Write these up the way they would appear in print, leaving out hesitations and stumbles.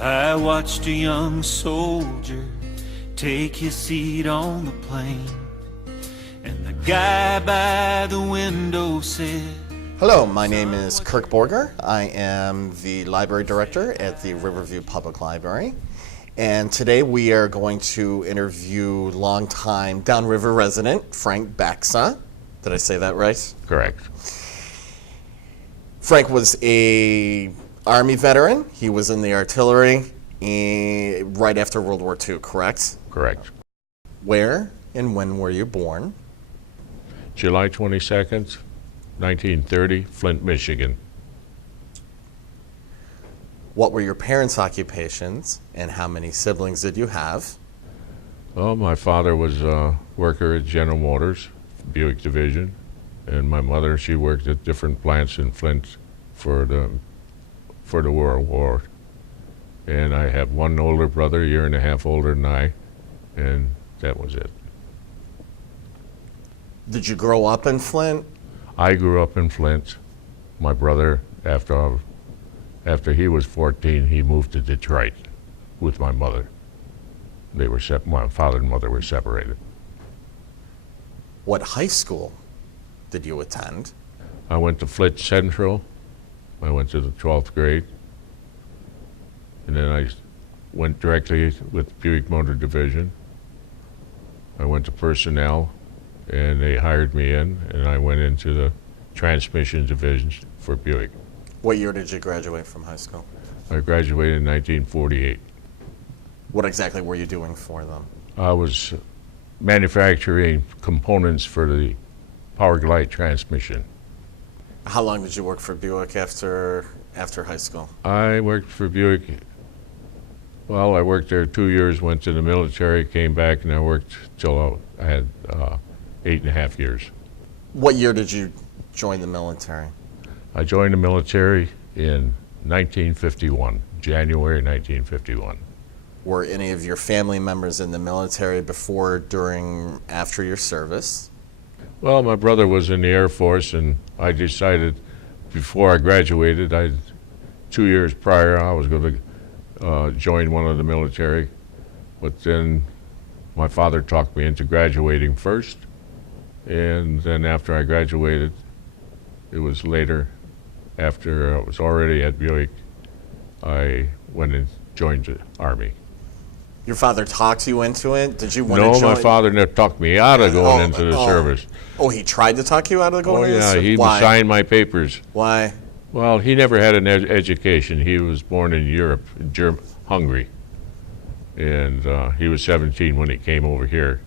I watched a young soldier take his seat on the plane, and the guy by the window said, hello, my name is Kirk Borger. I am the library director at the Riverview Public Library. And today we are going to interview longtime downriver resident Frank Baksa. Did I say that right? Correct. Frank was a Army veteran. He was in the artillery right after World War II, correct? Correct. Where and when were you born? July 22nd, 1930, Flint, Michigan. What were your parents' occupations and how many siblings did you have? Well, my father was a worker at General Motors, Buick Division, and my mother, she worked at different plants in Flint for the World War. And I have one older brother, a year and a half older than I, and that was it. Did you grow up in Flint? I grew up in Flint. My brother, after he was 14, he moved to Detroit with my mother. My father and mother were separated. What high school did you attend? I went to Flint Central. I went to the 12th grade. And then I went directly with Buick Motor Division. I went to personnel, and they hired me in, and I went into the transmission division for Buick. What year did you graduate from high school? I graduated in 1948. What exactly were you doing for them? I was manufacturing components for the power glide transmission. How long did you work for Buick after high school? I worked for Buick. Well, I worked there 2 years, went to the military, came back, and I worked till I had 8.5 years. What year did you join the military? I joined the military in 1951, January 1951. Were any of your family members in the military before, during, after your service? Well, my brother was in the Air Force, and I decided before I graduated, 2 years prior, I was going to join one of the military. But then my father talked me into graduating first, and then after I graduated, it was later, after I was already at Buick, I went and joined the Army. Your father talked you into it? Did you want to join? No, my father never talked me out of going into the service. Oh, he tried to talk you out of going into the service? Oh, yeah, he signed my papers. Why? Well, he never had an education. He was born in Europe, in Hungary. And he was 17 when he came over here,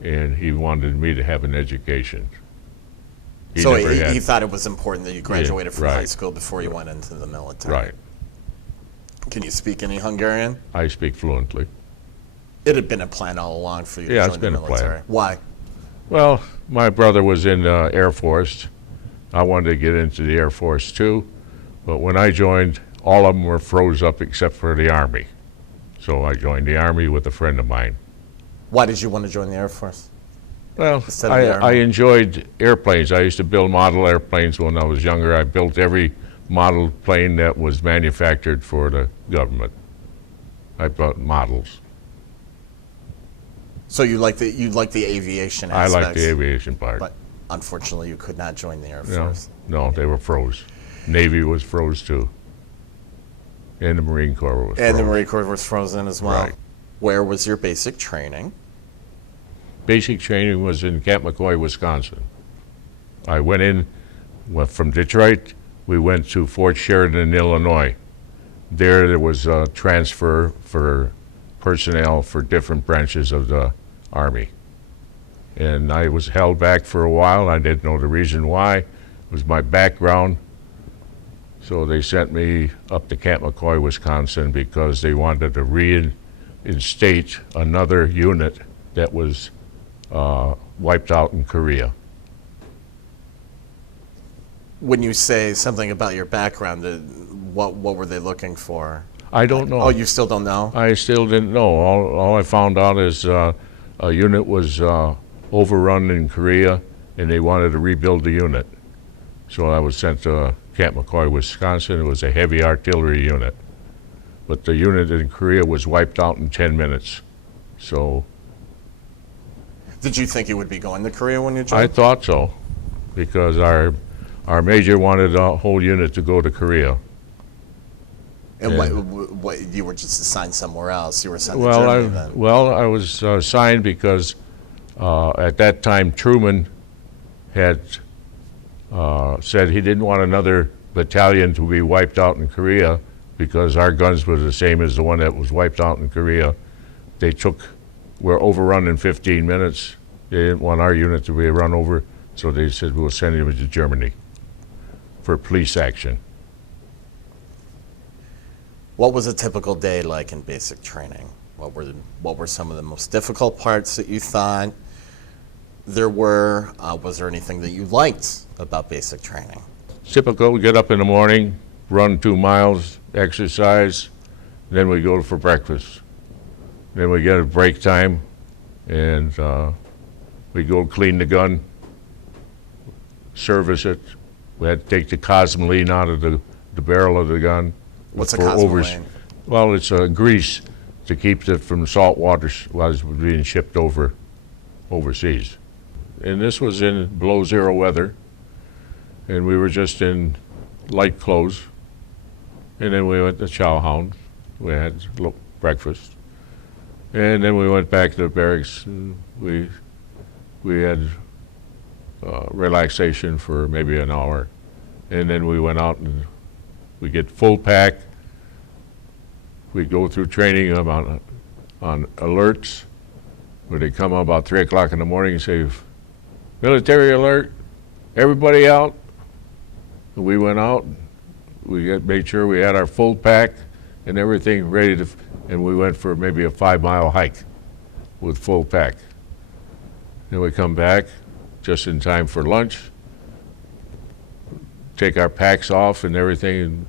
and he wanted me to have an education. So he thought it was important that you graduated from right. high school before you went into the military. Right. Can you speak any Hungarian? I speak fluently. It had been a plan all along for you to join the military. Yeah, it's been a plan. Why? Well, my brother was in the Air Force. I wanted to get into the Air Force too, but when I joined, all of them were froze up except for the Army. So I joined the Army with a friend of mine. Why did you want to join the Air Force? Well, I enjoyed airplanes. I used to build model airplanes when I was younger. I built every model plane that was manufactured for the government. I built models. So you like the aviation aspects? I like the aviation part. But unfortunately, you could not join the Air Force. No, they were froze. Navy was froze too. And the Marine Corps was frozen. And the Marine Corps was frozen as well. Right. Where was your basic training? Basic training was in Camp McCoy, Wisconsin. I went in, from Detroit, we went to Fort Sheridan, Illinois. There was a transfer for personnel for different branches of the Army. And I was held back for a while. I didn't know the reason why. It was my background. So they sent me up to Camp McCoy, Wisconsin, because they wanted to reinstate another unit that was wiped out in Korea. When you say something about your background, what were they looking for? I don't know. Oh, you still don't know? I still didn't know. All I found out is a unit was overrun in Korea, and they wanted to rebuild the unit. So I was sent to Camp McCoy, Wisconsin. It was a heavy artillery unit. but the unit in Korea was wiped out in 10 minutes. So Did you think you would be going to Korea when you I joined? thought so, because our major wanted a whole unit to go to Korea. And Yeah. what you were just assigned somewhere else? You were sent to Germany then? I was assigned because at that time Truman had said he didn't want another battalion to be wiped out in Korea because our guns were the same as the one that was wiped out in Korea. Were overrun in 15 minutes. They didn't want our unit to be run over, so they said we'll send him to Germany for police action. What was a typical day like in basic training? What were some of the most difficult parts that you thought there were? Was there anything that you liked about basic training? Typical, we get up in the morning, run 2 miles, exercise, then we go for breakfast. Then we get a break time, and we go clean the gun, service it. We had to take the cosmoline out of the barrel of the gun. What's a for cosmoline? Well, it's a grease to keep it from salt water while it's being shipped overseas. And this was in below zero weather, and we were just in light clothes. And then we went to chow hound. We had breakfast. And then we went back to the barracks. And we had relaxation for maybe an hour. And then we went out and we get full pack. We go through training on alerts, where they come up about 3 o'clock in the morning and say, military alert, everybody out. And we went out, made sure we had our full pack and everything ready to, and we went for maybe a 5-mile hike with full pack. Then we come back just in time for lunch, take our packs off and everything,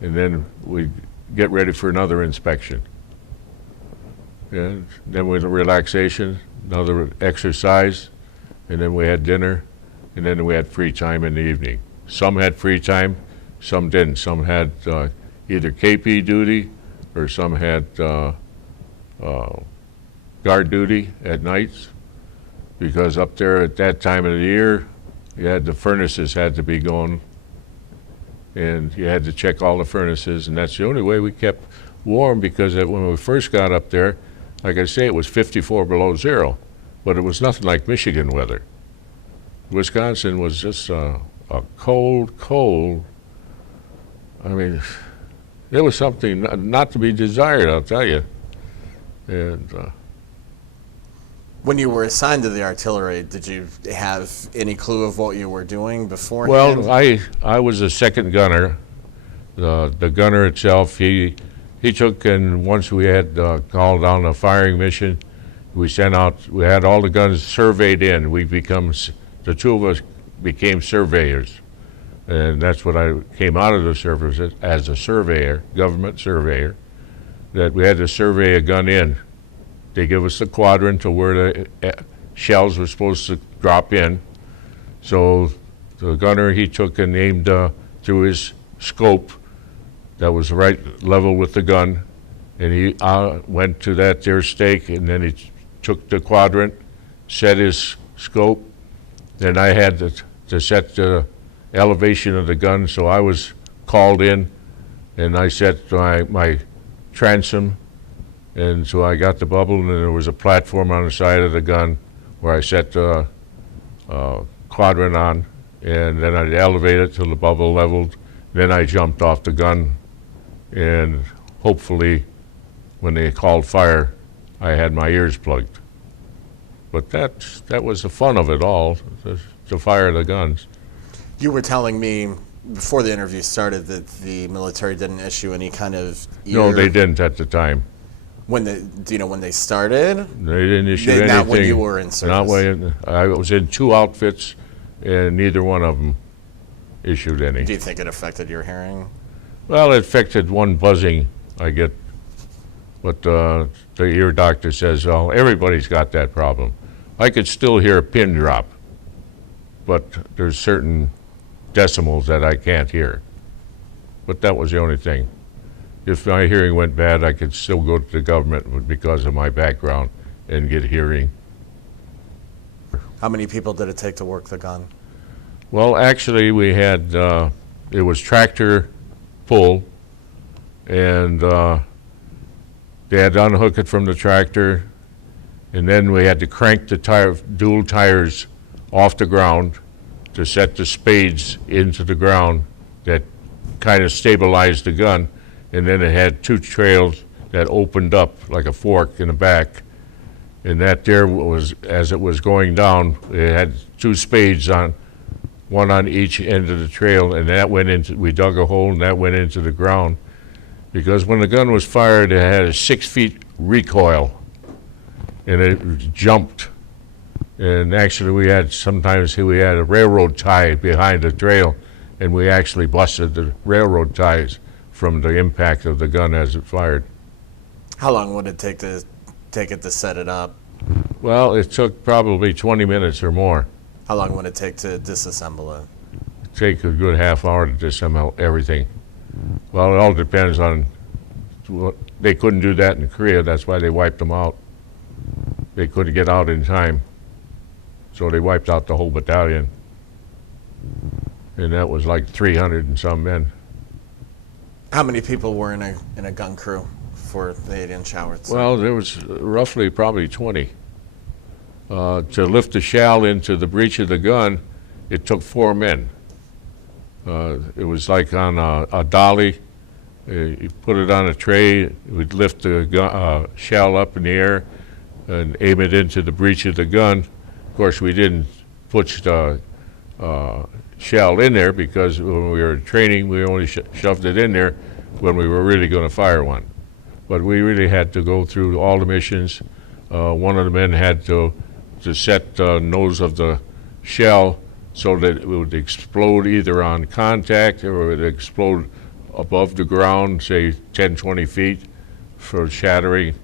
and then we get ready for another inspection. And then we had relaxation, another exercise, and then we had dinner, and then we had free time in the evening. Some had free time, some didn't. Some had either KP duty, or some had guard duty at nights, because up there at that time of the year, the furnaces had to be going, and you had to check all the furnaces, and that's the only way we kept warm, because when we first got up there, like I say, it was 54 below zero, but it was nothing like Michigan weather. Wisconsin was just a cold, I mean, it was something not to be desired, I'll tell you. And When you were assigned to the artillery, did you have any clue of what you were doing beforehand? well, I was a second gunner. The gunner itself, he took, and once we had called on a firing mission, we had all the guns surveyed in. The two of us became surveyors. And that's what I came out of the service as a surveyor, government surveyor, that we had to survey a gun in. They give us the quadrant to where the shells were supposed to drop in. So the gunner, he took and aimed through his scope that was right level with the gun, and he went to that there stake, and then he took the quadrant, set his scope. Then I had to set the elevation of the gun, so I was called in, and I set my transom, and so I got the bubble, and then there was a platform on the side of the gun where I set the quadrant on, and then I'd elevate it till the bubble leveled. Then I jumped off the gun, and hopefully when they called fire, I had my ears plugged. But that was the fun of it all, to fire the guns. You were telling me before the interview started that the military didn't issue any kind of ear. No, they didn't at the time. Do you know when they started? They didn't issue anything. Not when you were in service? Not when, I was in 2 outfits, and neither one of them issued any. Do you think it affected your hearing? Well, it affected one buzzing I get, but the ear doctor says, oh, everybody's got that problem. I could still hear a pin drop, but there's certain decimals that I can't hear. But that was the only thing. if my hearing went bad, I could still go to the government because of my background and get hearing. How many people did it take to work the gun? Well, actually, we had, it was tractor pull, and they had to unhook it from the tractor, and then we had to crank the dual tires off the ground to set the spades into the ground that kind of stabilized the gun, and then it had two trails that opened up like a fork in the back, and that there was, as it was going down, it had two spades on, one on each end of the trail, and that went into, we dug a hole and that went into the ground, because when the gun was fired, it had a 6 feet recoil, and it jumped. And actually we had a railroad tie behind the trail, and we actually busted the railroad ties from the impact of the gun as it fired. How long would it take it to set it up? Well, it took probably 20 minutes or more. How long would it take to disassemble it? Take a good half hour to disassemble everything. Well, it all depends on, they couldn't do that in Korea, that's why they wiped them out. They couldn't get out in time, so they wiped out the whole battalion. And that was like 300 and some men. How many people were in a gun crew for the 8-inch howitzer? Well, there was roughly probably 20. To lift the shell into the breech of the gun, it took 4 men. It was like on a dolly. You put it on a tray, we'd lift the shell up in the air and aim it into the breech of the gun. Of course, we didn't put the shell in there because when we were training, we only shoved it in there when we were really going to fire one. But we really had to go through all the missions. One of the men had to set the nose of the shell so that it would explode either on contact or it would explode above the ground, say 10, 20 feet for shattering.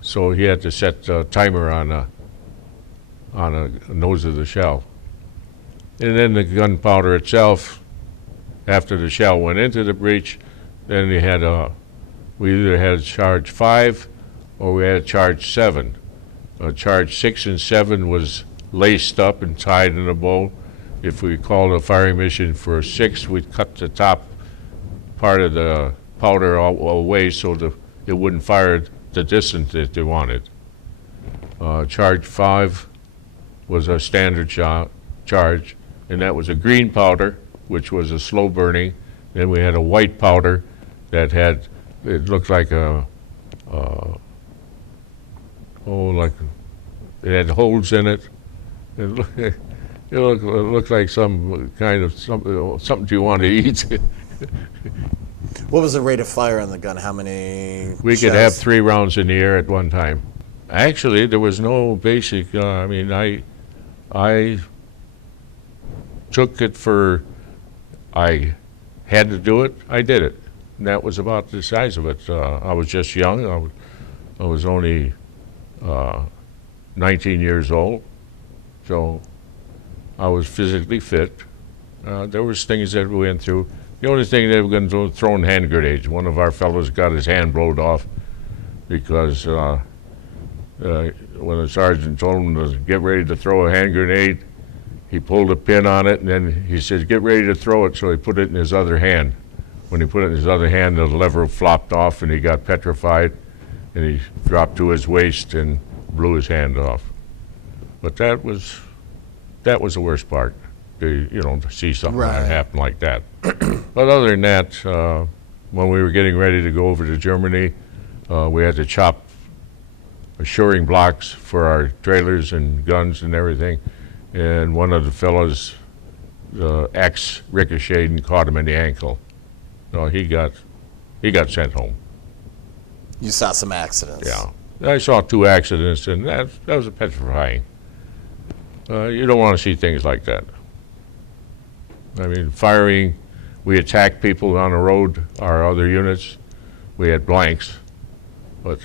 So he had to set a timer on a nose of the shell. And then the gunpowder itself, after the shell went into the breech, then we either had charge 5 or we had charge 7. Charge 6 and 7 was laced up and tied in a bow. If we called a firing mission for 6, we'd cut the top part of the powder all away so that it wouldn't fire the distance that they wanted. Charge 5 was a standard charge, and that was a green powder, which was a slow burning. Then we had a white powder that had, it looked like it had holes in it. It looked like some kind of something you want to eat. What was the rate of fire on the gun? How many We shells? could have 3 rounds in the air at one time. Actually, there was no basic, I took it I had to do it, I did it. And that was about the size of it. I was just young. I was only 19 years old, so I was physically fit. There was things that we went through. The only thing they were going to do was throwing hand grenades. One of our fellows got his hand blowed off because when the sergeant told him to get ready to throw a hand grenade, he pulled a pin on it, and then he said, "Get ready to throw it," so he put it in his other hand. When he put it in his other hand, the lever flopped off, and he got petrified, and he dropped to his waist and blew his hand off. But that was the worst part, to see something that happen like that. But other than that, when we were getting ready to go over to Germany, we had to chop shoring blocks for our trailers and guns and everything. And one of the fellows, the axe ricocheted and caught him in the ankle. So he got sent home. You saw some accidents. Yeah, I saw 2 accidents, and that was petrifying. You don't want to see things like that. I mean, firing, we attacked people on the road, our other units. We had blanks, but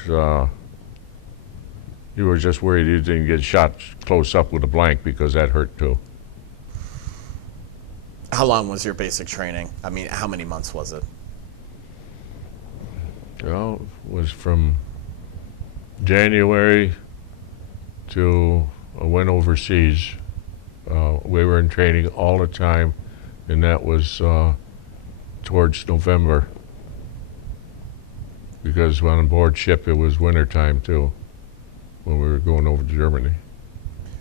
you were just worried you didn't get shot close up with a blank because that hurt too. How long was your basic training? I mean, how many months was it? Well, it was from January to I went overseas. We were in training all the time, and that was towards November. Because on board ship it was wintertime too, when we were going over to Germany.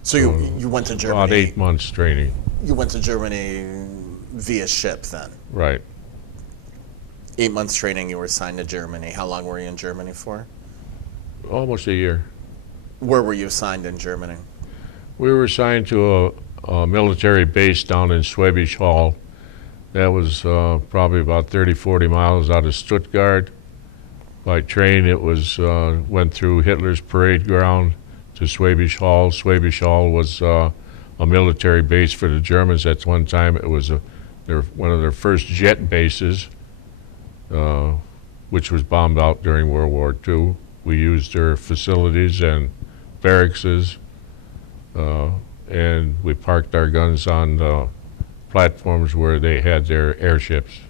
So you went to Germany. About 8 months training. You went to Germany via ship then. Right. 8 months training. You were assigned to Germany. How long were you in Germany for? Almost a year. Where were you assigned in Germany? We were assigned to a military base down in Schwäbisch Hall. That was probably about 30, 40 miles out of Stuttgart. By train, it was went through Hitler's parade ground to Schwäbisch Hall. Schwäbisch Hall was a military base for the Germans at one time. It was one of their first jet bases, which was bombed out during World War II. We used their facilities and barracks, and we parked our guns on the platforms where they had their airships.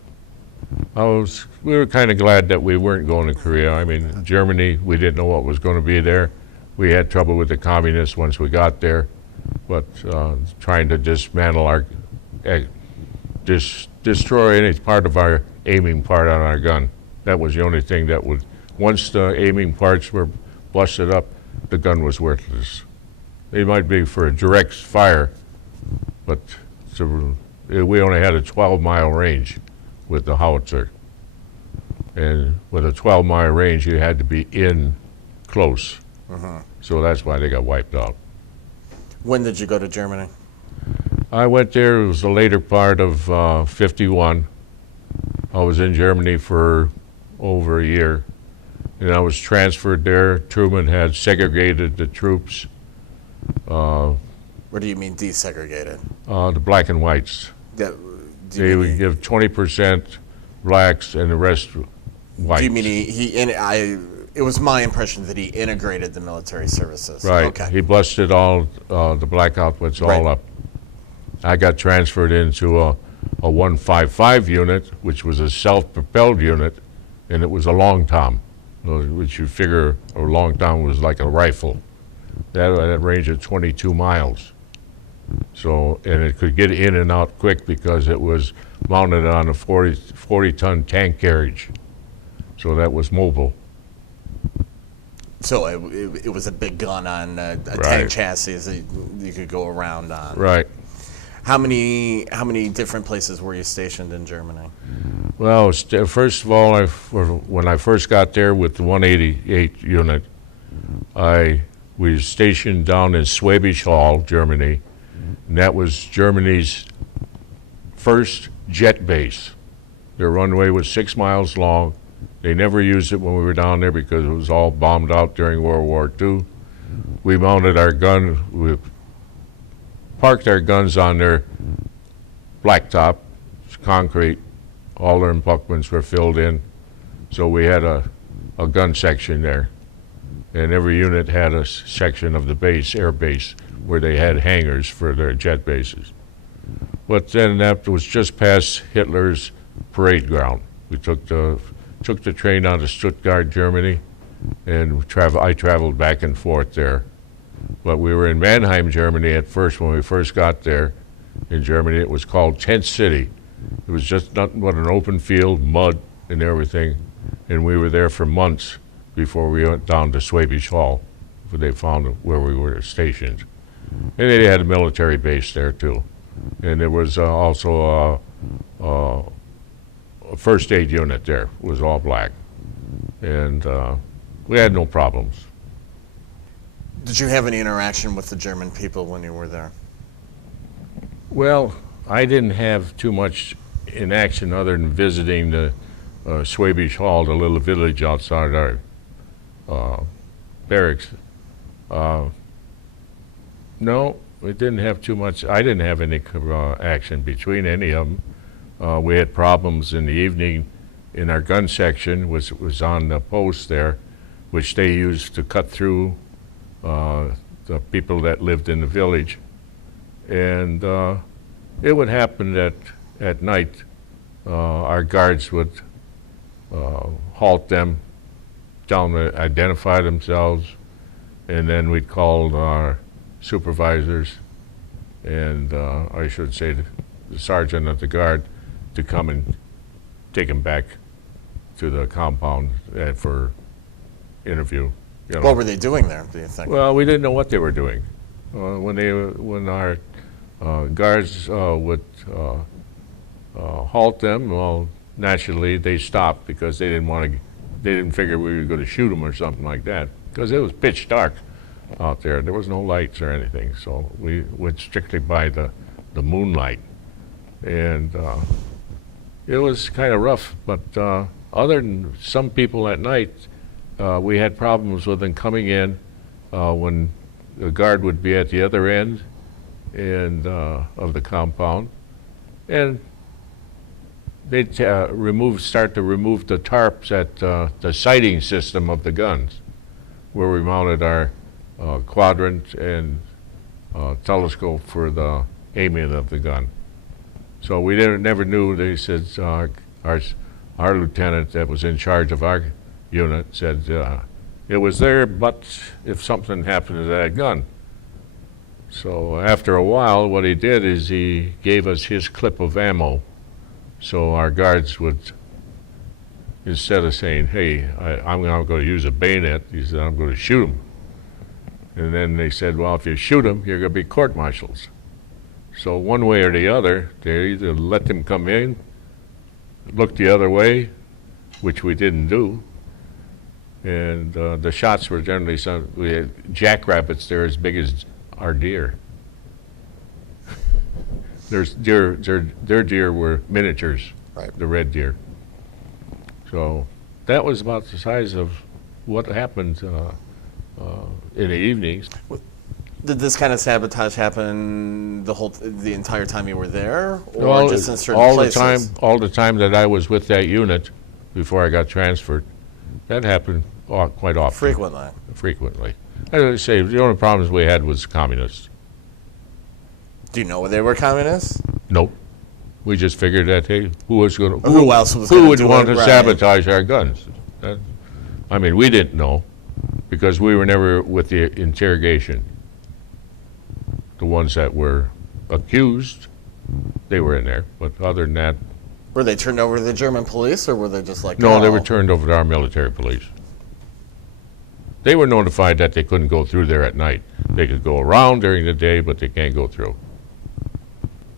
We were kind of glad that we weren't going to Korea. I mean, Germany, we didn't know what was going to be there. We had trouble with the communists once we got there, but trying to dismantle destroy any part of our aiming part on our gun. That was the only thing that would, once the aiming parts were busted up, the gun was worthless. They might be for a direct fire, but we only had a 12-mile range with the howitzer. And with a 12-mile range, you had to be in close. So that's why they got wiped out. When did you go to Germany? I went there, it was the later part of 51. I was in Germany for over a year. And I was transferred there. Truman had segregated the troops. What do you mean desegregated? The black and whites. They would give 20% blacks and the rest whites. Do you mean it was my impression that he integrated the military services. Right. Okay. He busted all the black outfits all up. I got transferred into a 155 unit, which was a self-propelled unit, and it was a long tom, which you figure a long tom was like a rifle. That range of 22 miles. So, and it could get in and out quick because it was mounted on a 40-ton tank carriage. So that was mobile. So it was a big gun on a tank chassis that you could go around on. Right. How many different places were you stationed in Germany? Well, first of all, when I first got there with the 188 unit, we were stationed down in Schwäbisch Hall, Germany, and that was Germany's first jet base. Their runway was 6 miles long. They never used it when we were down there because it was all bombed out during World War II. We mounted our gun, we parked our guns on their blacktop, concrete. All their emplacements were filled in. So we had a gun section there. And every unit had a section of the base, air base, where they had hangars for their jet bases. But then that was just past Hitler's parade ground. We took the train out of Stuttgart, Germany, and I traveled back and forth there. But we were in Mannheim, Germany at first. When we first got there in Germany, it was called Tent City. It was just nothing but an open field, mud and everything. And we were there for months before we went down to Schwäbisch Hall, where they found where we were stationed. And they had a military base there too. And there was also a first aid unit there. It was all black. And we had no problems. Did you have any interaction with the German people when you were there? Well, I didn't have too much in action other than visiting the Schwäbisch Hall, the little village outside our barracks. No, we didn't have too much. I didn't have any action between any of them. We had problems in the evening in our gun section, which was on the post there, which they used to cut through the people that lived in the village. And it would happen that at night our guards would halt them tell them to identify themselves, and then we'd call our supervisors, and I should say the sergeant of the guard, to come and take them back to the compound for interview. You know. What were they doing there, do you think? Well, we didn't know what they were doing. When our guards would halt them, well, naturally they stopped because they didn't figure we were going to shoot them or something like that, because it was pitch dark out there. There was no lights or anything, so we went strictly by the moonlight, and it was kind of rough. But other than some people at night, we had problems with them coming in when the guard would be at the other end and of the compound, and they'd start to remove the tarps at the sighting system of the guns, where we mounted our quadrant and telescope for the aiming of the gun. So we never knew. They said our lieutenant that was in charge of our unit said it was there, but if something happened to that gun. So after a while, what he did is he gave us his clip of ammo. So our guards would, instead of saying, hey, I'm going to use a bayonet, he said, I'm going to shoot him. And then they said, well, if you shoot him, you're going to be court-martialed. So one way or the other, they either let them come in, look the other way, which we didn't do, and the shots were generally we had jackrabbits there as big as our deer. Their deer were miniatures, right. The red deer. So that was about the size of what happened in the evenings. Did this kind of sabotage happen the entire time you were there, or Well, just in certain places? All the time that I was with that unit before I got transferred, that happened quite often. Frequently. As I say, the only problems we had was communists. Do you know they were communists? Nope. We just figured that, hey, who else would want to sabotage our guns? I mean, we didn't know, because we were never with the interrogation. The ones that were accused, they were in there, but other than that. Were they turned over to the German police, or were they just like, No, they were turned over to our military police. They were notified that they couldn't go through there at night. They could go around during the day, but they can't go through.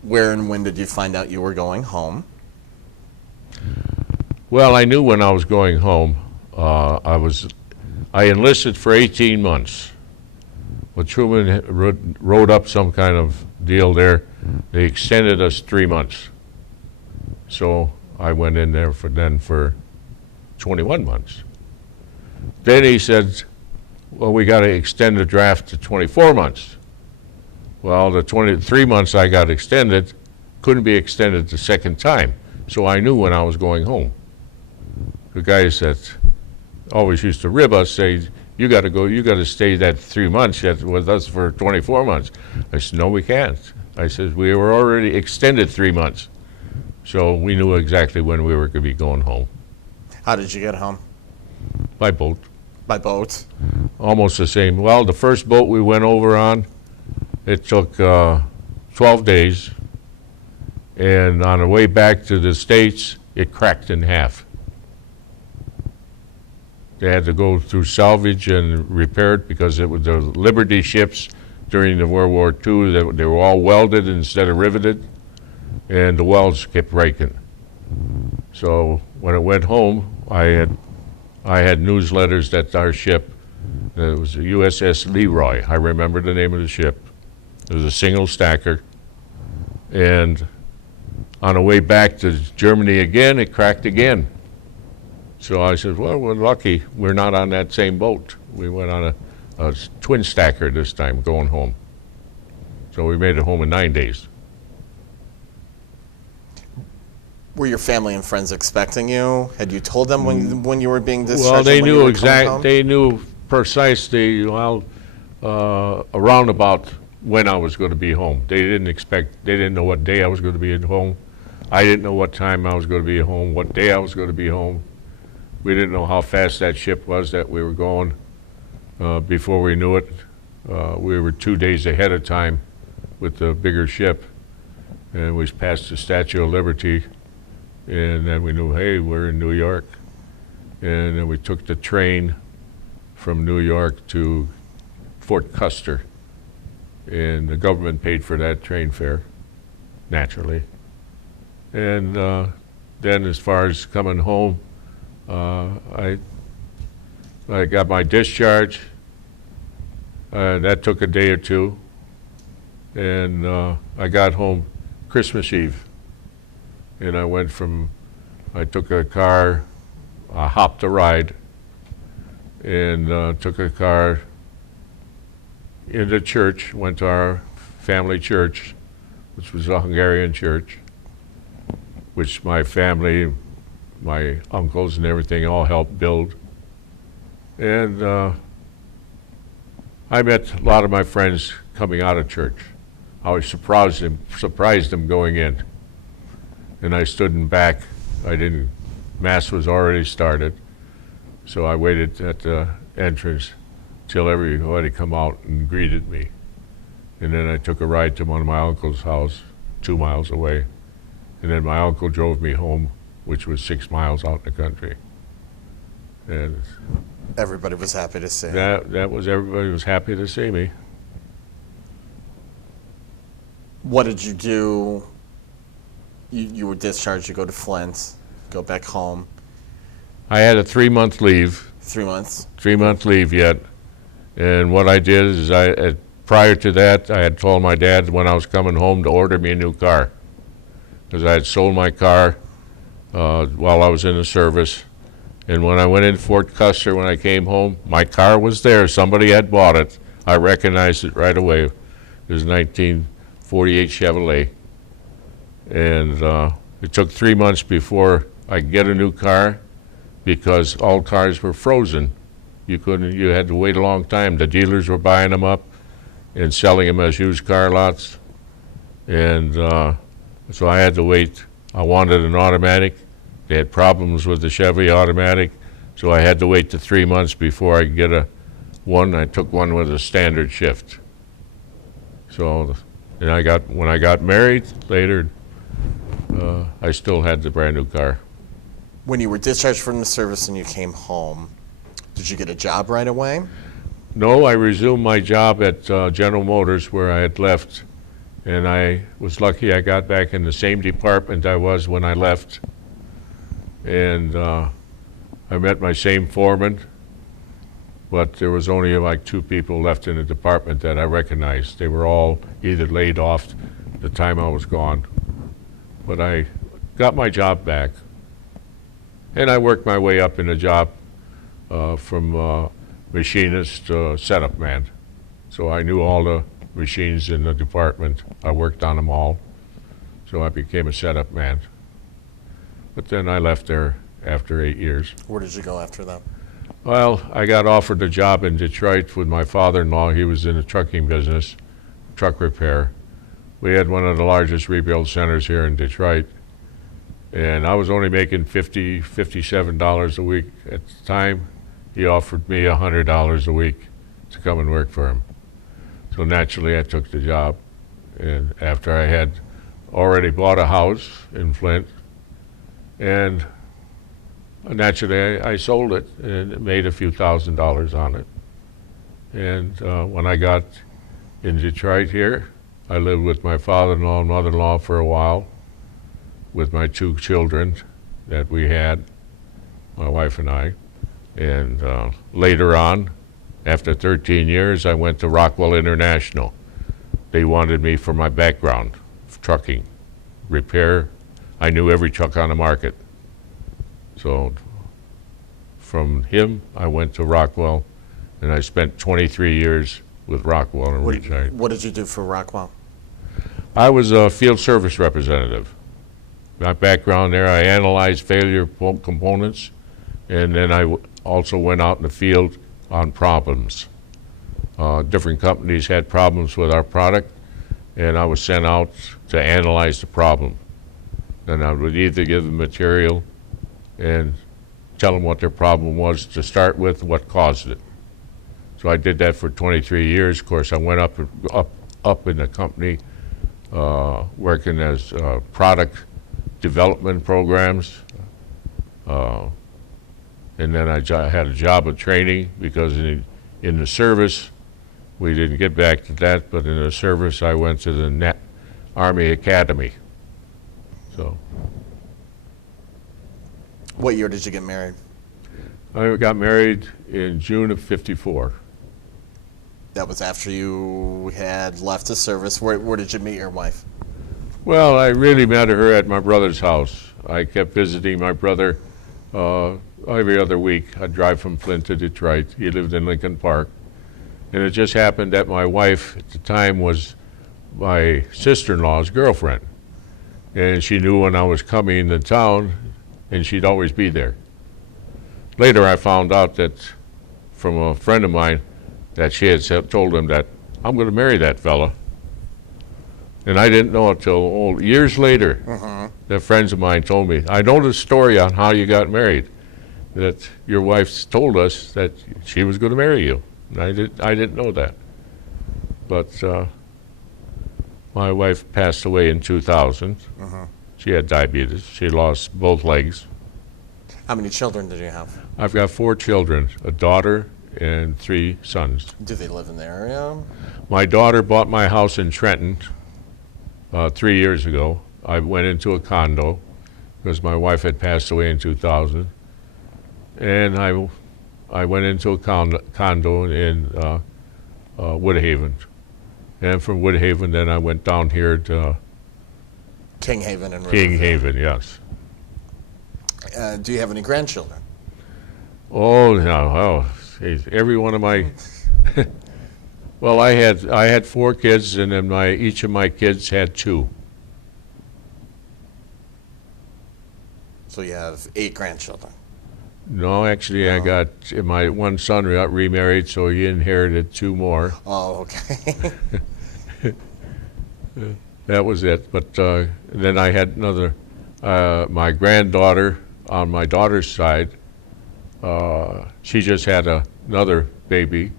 Where and when did you find out you were going home? Well, I knew when I was going home. I enlisted for 18 months. Well, Truman wrote up some kind of deal there. They extended us 3 months. So I went in there for 21 months. Then he said, well, we got to extend the draft to 24 months. Well, the 23 months I got extended couldn't be extended the second time. So I knew when I was going home. The guys that always used to rib us say, you got to go, you got to stay that 3 months yet with us for 24 months. I said, no, we can't. I said, we were already extended 3 months. So we knew exactly when we were going to be going home. How did you get home? By boat. By boat? Almost the same. Well, the first boat we went over on, it took 12 days. And on the way back to the States, it cracked in half. They had to go through salvage and repair it because it was the Liberty ships during the World War II. They were all welded instead of riveted, and the welds kept breaking. So when it went home, I had newsletters that our ship, it was the USS Leroy. I remember the name of the ship. It was a single stacker, and on the way back to Germany again, it cracked again. So I said, well, we're lucky we're not on that same boat. We went on a twin stacker this time, going home. So we made it home in 9 days. Were your family and friends expecting you? Had you told them when you were being discharged? Well, they knew they knew precisely, around about when I was going to be home. They didn't know what day I was going to be at home. I didn't know what time I was going to be at home, what day I was going to be home. We didn't know how fast that ship was that we were going. Before we knew it, we were 2 days ahead of time with the bigger ship, and we passed the Statue of Liberty, and then we knew, hey, we're in New York. And then we took the train from New York to Fort Custer, and the government paid for that train fare, naturally. And then as far as coming home, I got my discharge. That took a day or two, and I got home Christmas Eve. And I took a car, I hopped a ride, and took a car into church, went to our family church, which was a Hungarian church, which my family, my uncles and everything all helped build. And I met a lot of my friends coming out of church. I was surprised them going in. And I stood in back. Mass was already started. So I waited at the entrance till everybody come out and greeted me. And then I took a ride to one of my uncle's house, 2 miles away. And then my uncle drove me home, which was 6 miles out in the country. And Everybody was happy to see. everybody was happy to see me. What did you do? You were discharged, you go to Flint, go back home. I had a 3-month leave. 3 months. 3-month leave yet. And what I did is prior to that, I had told my dad when I was coming home to order me a new car, because I had sold my car while I was in the service. And when I went in Fort Custer, when I came home, my car was there. Somebody had bought it. I recognized it right away. It was a 1948 Chevrolet. And it took 3 months before I could get a new car, because all cars were frozen. You had to wait a long time. The dealers were buying them up and selling them as used car lots. And so I had to wait. I wanted an automatic. They had problems with the Chevy automatic, so I had to wait the 3 months before I could get one. I took one with a standard shift. So, and when I got married later, I still had the brand new car. When you were discharged from the service and you came home, did you get a job right away? No, I resumed my job at General Motors where I had left, and I was lucky I got back in the same department I was when I left. And I met my same foreman, but there was only like 2 people left in the department that I recognized. They were all either laid off the time I was gone. But I got my job back, and I worked my way up in the job from machinist to setup man. So I knew all the machines in the department. I worked on them all, so I became a setup man. But then I left there after 8 years. Where did you go after that? Well, I got offered a job in Detroit with my father-in-law. He was in the trucking business, truck repair. We had one of the largest rebuild centers here in Detroit. And I was only making $57 a week at the time. He offered me $100 a week to come and work for him. So naturally, I took the job. And after I had already bought a house in Flint, and naturally, I sold it and made a few $1,000s on it. And when I got in Detroit here, I lived with my father-in-law and mother-in-law for a while, with my 2 children that we had, my wife and I. And later on, after 13 years, I went to Rockwell International. They wanted me for my background, trucking, repair. I knew every truck on the market. So from him, I went to Rockwell, and I spent 23 years with Rockwell and retired. What did you do for Rockwell? I was a field service representative. My background there, I analyzed failure components, and then I also went out in the field on problems. Different companies had problems with our product, and I was sent out to analyze the problem. Then I would either give the material and tell them what their problem was to start with, what caused it. So I did that for 23 years. Of course, I went up in the company, working as product development programs. And then I had a job of training, because in the service, we didn't get back to that, but in the service I went to the Army Academy. So. What year did you get married? I got married in June of '54. That was after you had left the service. Where did you meet your wife? Well, I really met her at my brother's house. I kept visiting my brother every other week. I'd drive from Flint to Detroit. He lived in Lincoln Park. And it just happened that my wife at the time was my sister-in-law's girlfriend. And she knew when I was coming to town, and she'd always be there. Later I found out that from a friend of mine that she had told him that, I'm going to marry that fella. And I didn't know until years later that friends of mine told me, I know the story on how you got married, that your wife told us that she was going to marry you. And I didn't know that. But my wife passed away in 2000. She had diabetes. She lost both legs. How many children did you have? I've got 4 children, a daughter and 3 sons. Do they live in the area? My daughter bought my house in Trenton 3 years ago. I went into a condo because my wife had passed away in 2000. And I went into a condo in Woodhaven. And from Woodhaven, then I went down here to King Haven and Riverview. King Haven, yes. Do you have any grandchildren? Oh, no. Geez, every one of my... Well, I had 4 kids, and then each of my kids had 2. So you have 8 grandchildren. No, actually, I got my one son got remarried, so he inherited 2 more. Oh, okay. That was it. But then I had another, my granddaughter on my daughter's side. She just had another baby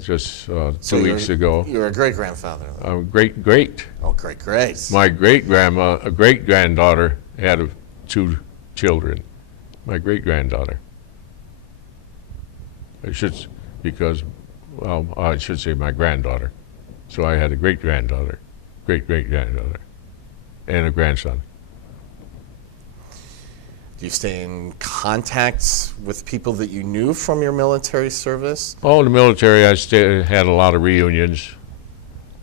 just 2 weeks ago. You're a great-grandfather. Great. Oh, great. My great-granddaughter had 2 children. My great-granddaughter. I should say my granddaughter. So I had a great-granddaughter, great-great-granddaughter, and a grandson. Do you stay in contact with people that you knew from your military service? Oh, in the military, I had a lot of reunions.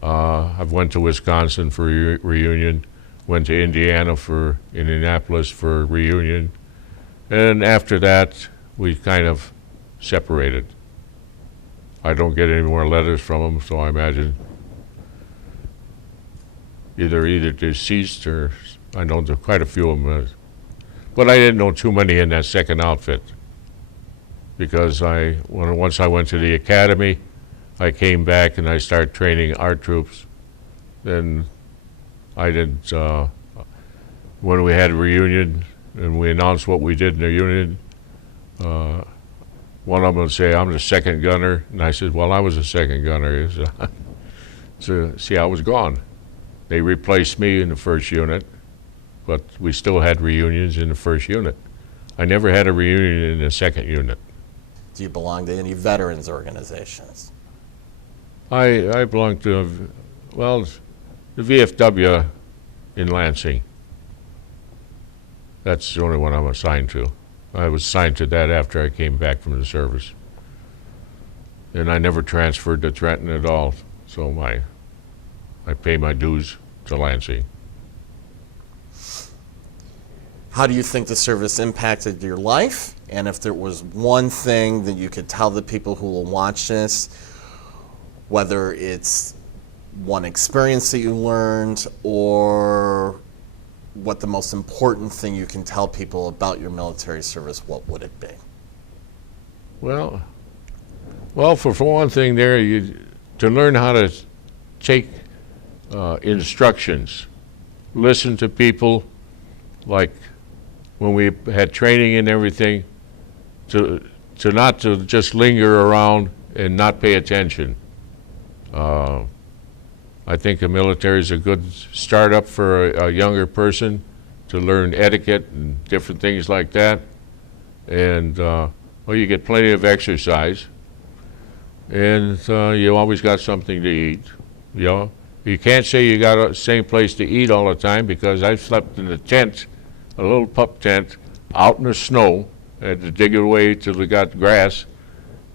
I've went to Wisconsin for a reunion, went to Indianapolis for a reunion. And after that, we kind of separated. I don't get any more letters from them, so I imagine either deceased or I know there quite a few of them. But I didn't know too many in that second outfit because once I went to the academy, I came back and I started training our troops. Then I didn't. When we had a reunion, and we announced what we did in the union, one of them would say, I'm the second gunner. And I said, well, I was the second gunner. So, see, I was gone. They replaced me in the first unit, but we still had reunions in the first unit. I never had a reunion in the second unit. Do you belong to any veterans organizations? I belong to, the VFW in Lansing. That's the only one I'm assigned to. I was assigned to that after I came back from the service. And I never transferred to Trenton at all, so I pay my dues to Lansing. How do you think the service impacted your life? And if there was one thing that you could tell the people who will watch this, whether it's one experience that you learned or what the most important thing you can tell people about your military service, what would it be? Well, for one thing there, to learn how to take instructions, listen to people like when we had training and everything, to not to just linger around and not pay attention. I think the military is a good startup for a younger person to learn etiquette and different things like that. And well, you get plenty of exercise, and you always got something to eat. You know, you can't say you got the same place to eat all the time, because I've slept in a tent, a little pup tent, out in the snow. I had to dig away till we got grass,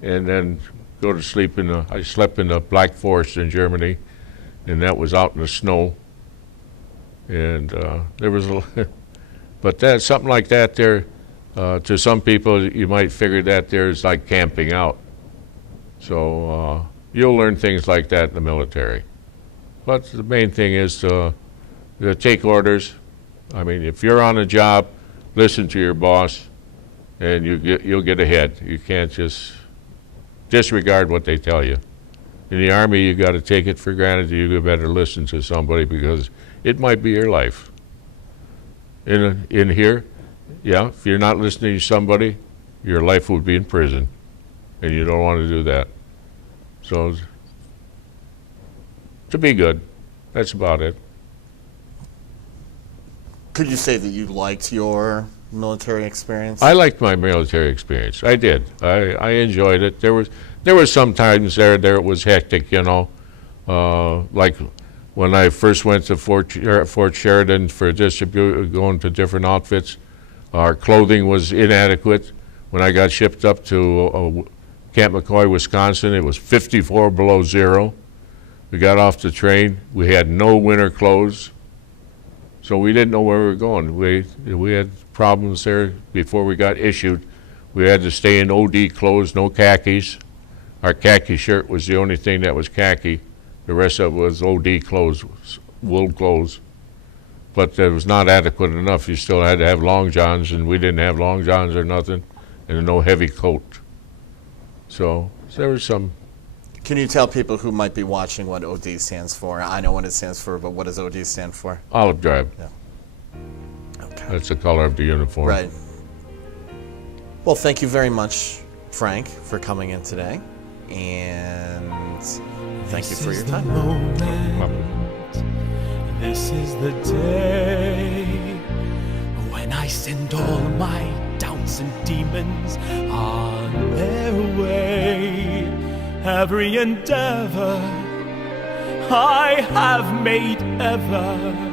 and then go to sleep I slept in the Black Forest in Germany, and that was out in the snow. And there was but that's something like that there. To some people, you might figure that there's like camping out. So you'll learn things like that in the military. But the main thing is to take orders. I mean, if you're on a job, listen to your boss, and you'll get ahead. You can't just disregard what they tell you. In the Army, you got to take it for granted. You better listen to somebody, because it might be your life. In here, yeah, if you're not listening to somebody, your life would be in prison, and you don't want to do that. So, to be good, that's about it. Could you say that you liked your military experience? I liked my military experience. I did. I enjoyed it. There was some times there it was hectic, you know, like when I first went to Fort Sheridan for going to different outfits. Our clothing was inadequate. When I got shipped up to Camp McCoy, Wisconsin, it was 54 below zero. We got off the train. We had no winter clothes, so we didn't know where we were going. We had problems there before we got issued. We had to stay in OD clothes, no khakis. Our khaki shirt was the only thing that was khaki. The rest of it was OD clothes, wool clothes. But it was not adequate enough. You still had to have long johns, and we didn't have long johns or nothing, and no heavy coat. So there was some. Can you tell people who might be watching what OD stands for? I know what it stands for, but what does OD stand for? Olive drab. Yeah. Okay. That's the color of the uniform. Right. Well, thank you very much, Frank, for coming in today, and thank you for your time. This is the day when I send all my doubts and demons on their way. Every endeavor I have made ever